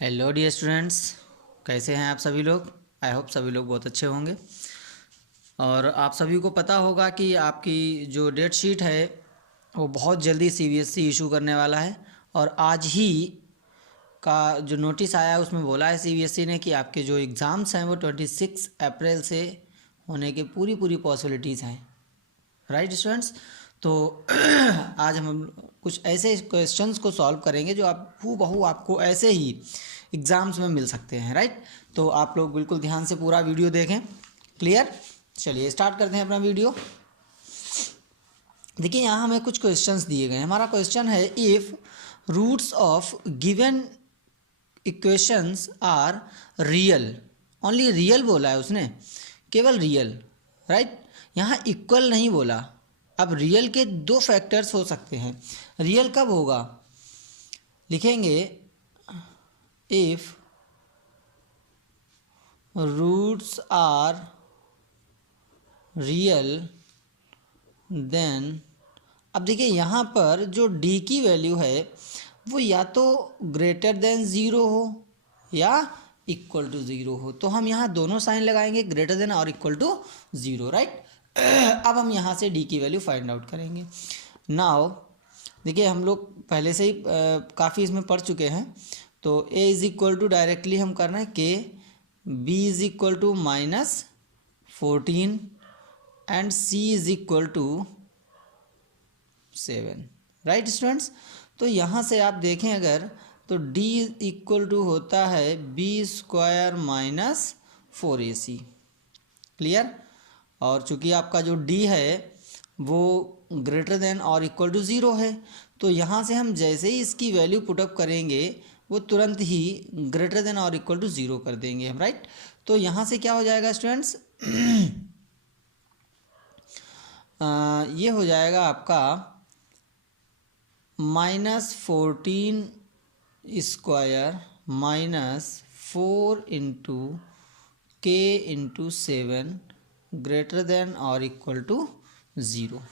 Hello dear students, कैसे हैं आप सभी लोग। आई होप सभी लोग बहुत अच्छे होंगे। और आप सभी को पता होगा कि आपकी जो डेट शीट है वो बहुत जल्दी सीबीएसई इशू करने वाला है। और आज ही का जो नोटिस आया है उसमें बोला है सीबीएसई ने कि आपके जो एग्ज़ाम्स हैं वो 26 अप्रैल से होने की पूरी पॉसिबिलिटीज़ हैं। Right students. तो आज हम कुछ ऐसे क्वेश्चंस को सॉल्व करेंगे जो आप हूबहू आपको ऐसे ही एग्ज़ाम्स में मिल सकते हैं। राइट। तो आप लोग बिल्कुल ध्यान से पूरा वीडियो देखें। क्लियर। चलिए स्टार्ट करते हैं अपना वीडियो। देखिए यहाँ हमें कुछ क्वेश्चंस दिए गए हैं। हमारा क्वेश्चन है if roots of given equations are real. Only real बोला है उसने, केवल रियल। राइट। यहाँ इक्वल नहीं बोला। अब रियल के दो फैक्टर्स हो सकते हैं। रियल कब होगा, लिखेंगे if roots are real then. अब देखिए यहाँ पर जो d की वैल्यू है वो या तो ग्रेटर देन ज़ीरो हो या इक्वल टू ज़ीरो हो। तो हम यहाँ दोनों साइन लगाएंगे, ग्रेटर देन और इक्वल टू ज़ीरो। राइट। अब हम यहाँ से d की वैल्यू फाइंड आउट करेंगे। नाउ देखिए हम लोग पहले से ही काफ़ी इसमें पढ़ चुके हैं। तो a is equal to directly हम करना है k, b is equal to -14 and c is equal to 7। Right students. तो यहाँ से आप देखें अगर तो d इक्वल टू होता है b² -4ac। क्लियर। और चूंकि आपका जो d है वो ग्रेटर देन और इक्वल टू ज़ीरो है, तो यहाँ से हम जैसे ही इसकी वैल्यू पुटअप करेंगे वो तुरंत ही ग्रेटर देन और इक्वल टू ज़ीरो कर देंगे हम। राइट। तो यहाँ से क्या हो जाएगा स्टूडेंट्स, ये हो जाएगा आपका -14² -4 into k into 7 greater than और इक्वल टू ज़ीरो।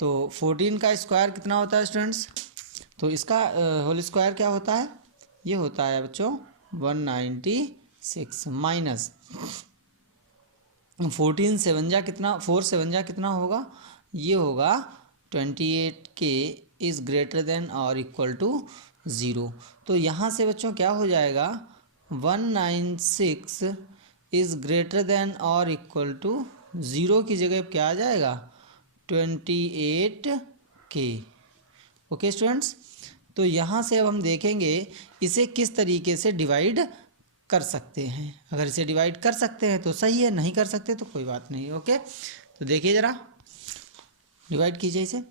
तो 14 का स्क्वायर कितना होता है स्टूडेंट्स, तो इसका होल स्क्वायर क्या होता है, ये होता है बच्चों 196 माइनस 14 7 जा कितना, 4 7 जा कितना होगा, ये होगा 28k इज़ ग्रेटर देन और इक्वल टू ज़ीरो। तो यहाँ से बच्चों क्या हो जाएगा 196 इज़ ग्रेटर देन और इक्वल टू ज़ीरो की जगह क्या आ जाएगा 28k। Okay students. तो यहाँ से अब हम देखेंगे इसे किस तरीके से डिवाइड कर सकते हैं। अगर इसे डिवाइड कर सकते हैं तो सही है, नहीं कर सकते तो कोई बात नहीं। ओके। तो देखिए ज़रा डिवाइड कीजिए इसे।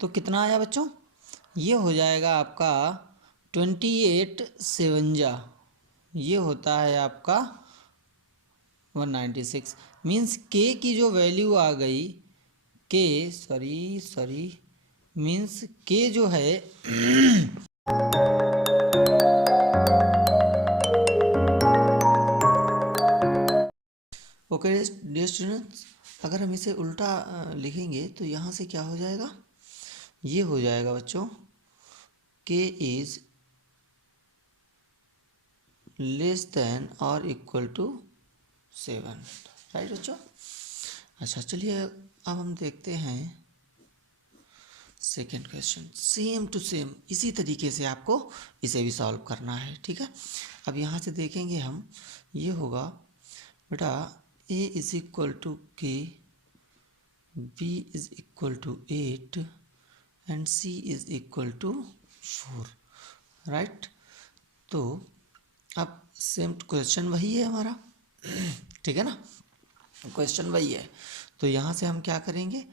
तो कितना आया बच्चों, ये हो जाएगा आपका 28 7 जा, ये होता है आपका 196। मीन्स k की जो वैल्यू आ गई k, सॉरी मीन्स k जो है ओके डियर स्टूडेंट्स, अगर हम इसे उल्टा लिखेंगे तो यहाँ से क्या हो जाएगा, ये हो जाएगा बच्चों k इज़ लेस देन और इक्वल टू 7। राइट बच्चों। अच्छा चलिए अब हम देखते हैं second question. Same to same इसी तरीके से आपको इसे भी सॉल्व करना है। ठीक है। अब यहाँ से देखेंगे हम, ये होगा बेटा a is equal to k, b is equal to 8 and c is equal to 4। Right. तो अब सेम क्वेश्चन वही है हमारा, ठीक है ना, क्वेश्चन वही है। तो यहाँ से हम क्या करेंगे,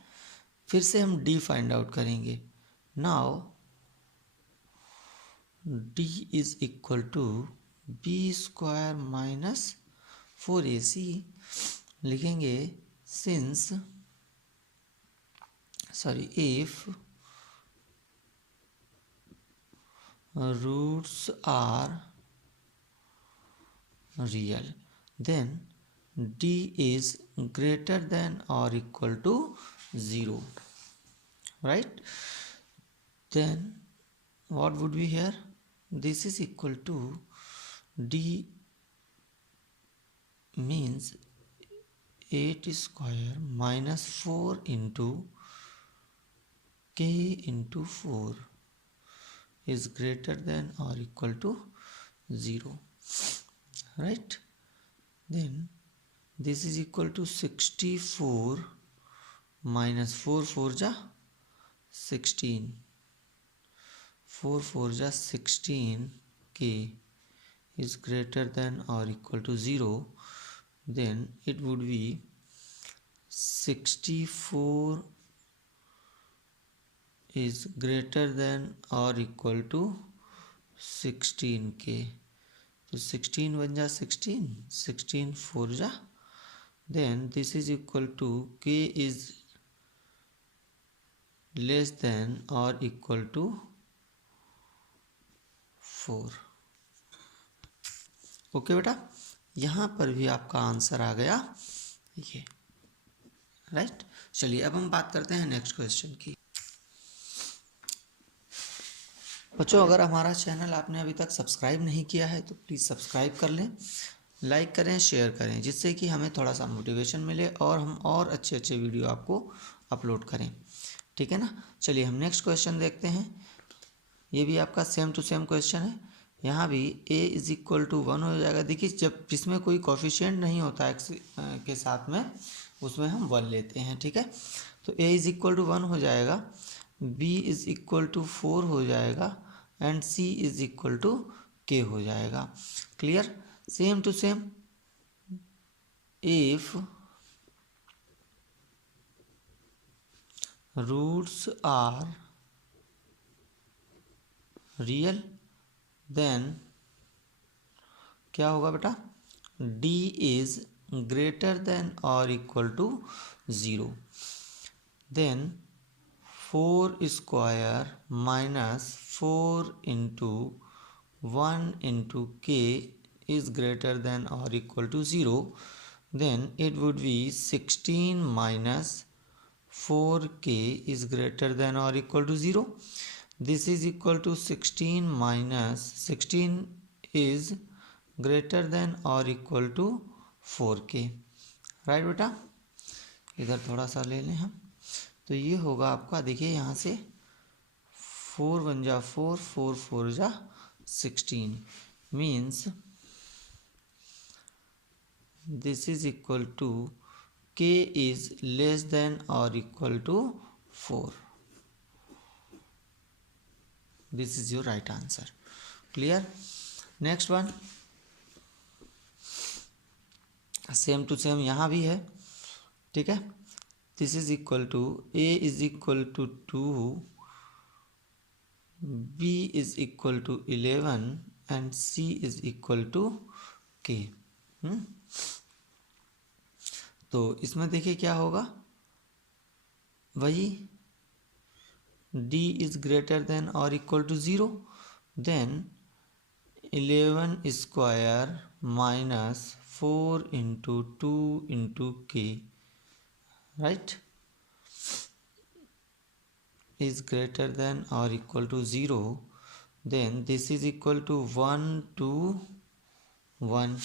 फिर से हम d फाइंड आउट करेंगे। Now d is equal to b² -4ac लिखेंगे since if roots are real then d is greater than or equal to 0. Right. Then what would be here, this is equal to d means 8 square minus 4 into k into 4 is greater than or equal to 0, right? Then this is equal to 64 minus 4 4 जा 16, 4 4 जा 16 k is greater than or equal to 0, then it would be 64 is greater than or equal to 16k. तो 16 बन जा 16, 16 4 जा, then this is equal to k is less than or equal to 4. Okay बेटा, यहाँ पर भी आपका answer आ गया ये, राइट। चलिए अब हम बात करते हैं नेक्स्ट क्वेश्चन की। बच्चों, अगर हमारा चैनल आपने अभी तक सब्सक्राइब नहीं किया है तो प्लीज़ सब्सक्राइब कर लें, लाइक करें, शेयर करें, जिससे कि हमें थोड़ा सा मोटिवेशन मिले और हम और अच्छे अच्छे वीडियो आपको अपलोड करें, ठीक है ना। चलिए हम नेक्स्ट क्वेश्चन देखते हैं। ये भी आपका सेम टू सेम क्वेश्चन है। यहाँ भी a इज इक्वल टू 1 हो जाएगा। देखिए, जब जिसमें कोई कोफिशिएंट नहीं होता x के साथ में, उसमें हम 1 लेते हैं, ठीक है। तो a इज इक्वल टू 1 हो जाएगा, b इज इक्वल टू 4 हो जाएगा and c is equal to k हो जाएगा। Clear? Same to same. If roots are real then क्या होगा बेटा? d इज ग्रेटर देन और equal to 0, then 4 square minus 4 into 1 into k is greater than or equal to 0, then it would be 16 minus 4k is greater than or equal to 0. This is equal to 16 minus 16 is greater than or equal to 4k, right बेटा। इधर थोड़ा सा ले लें हम, तो ये होगा आपका, देखिए यहाँ से 4 1 जा 4, 4 4 जा 16, means this is equal to k is less than और equal to 4. This is your right answer. Clear? Next one same to same यहाँ भी है, ठीक है। This is equal to a is equal to 2, b is equal to 11 and c is equal to k। तो इसमें देखिए क्या होगा, वही d इज ग्रेटर देन और equal to 0, then 11 square minus 4 into 2 into k, right, is greater than or equal to 0, then this is equal to 1 to 1,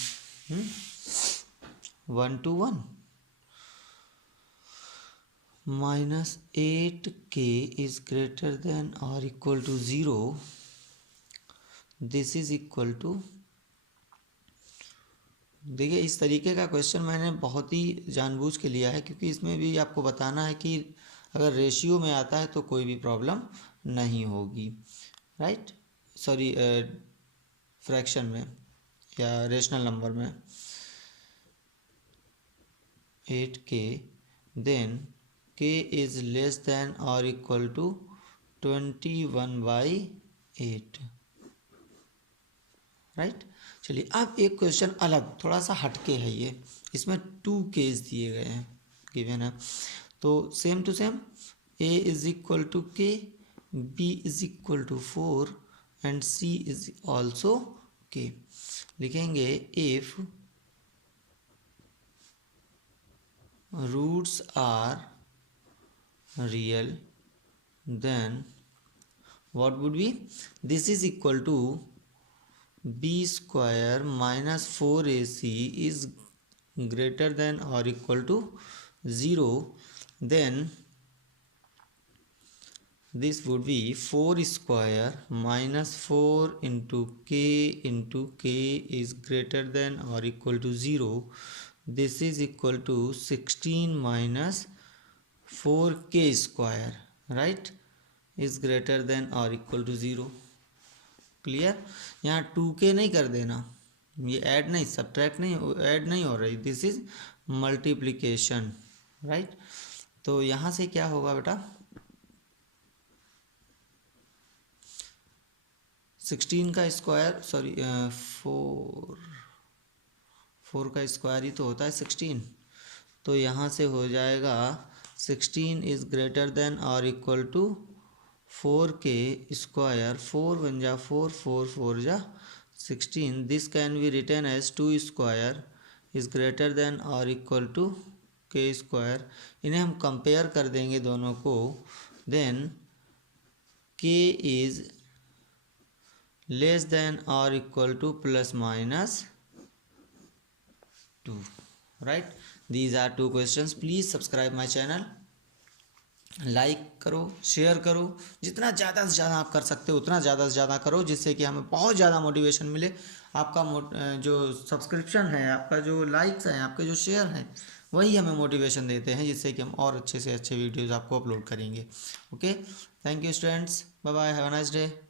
1 to 1, minus 8k is greater than or equal to 0, this is equal to, देखिए इस तरीके का question मैंने बहुत ही जानबूझ के लिया है, क्योंकि इसमें भी आपको बताना है कि अगर रेशियो में आता है तो कोई भी प्रॉब्लम नहीं होगी, राइट। सॉरी, फ्रैक्शन में या रेशनल नंबर में। 8k, then k is less than और इक्वल टू 21/8, राइट। चलिए अब एक क्वेश्चन अलग, थोड़ा सा हटके है ये, इसमें 2 केस दिए गए हैं, गिवन है। तो same to same, a is equal to k, b is equal to 4 and c is also k। लिखेंगे if roots are real then what would be, this is equal to b square minus 4ac is greater than or equal to 0, then this would be 4 square minus 4 into k is greater than or equal to 0. This is equal to 16 minus 4k square, right, is greater than or equal to 0. Clear. यहाँ 2k नहीं कर देना, ये add नहीं, subtract नहीं, add नहीं हो रही, दिस इज मल्टीप्लिकेशन, राइट। तो यहाँ से क्या होगा बेटा, 16 का स्क्वायर, सॉरी 4 का स्क्वायर ही तो होता है 16, तो यहाँ से हो जाएगा 16 इज ग्रेटर देन और equal to 4k square, 4 one जा 4, 4 4 जा 16, this can be written as 2 square is greater than और इक्वल टू k स्क्वायर। इन्हें हम कंपेयर कर देंगे दोनों को, then k is less than और equal to plus minus 2, right. These are 2 questions. Please subscribe my channel, like करो, share करो, जितना ज़्यादा से ज़्यादा आप कर सकते हो उतना ज़्यादा से ज़्यादा करो, जिससे कि हमें बहुत ज़्यादा मोटिवेशन मिले। आपका जो सब्सक्रिप्शन है, आपका जो लाइक्स हैं, आपके जो शेयर हैं, वही हमें मोटिवेशन देते हैं, जिससे कि हम और अच्छे से अच्छे वीडियोज़ आपको अपलोड करेंगे। Okay, thank you students, bye bye, have a nice day.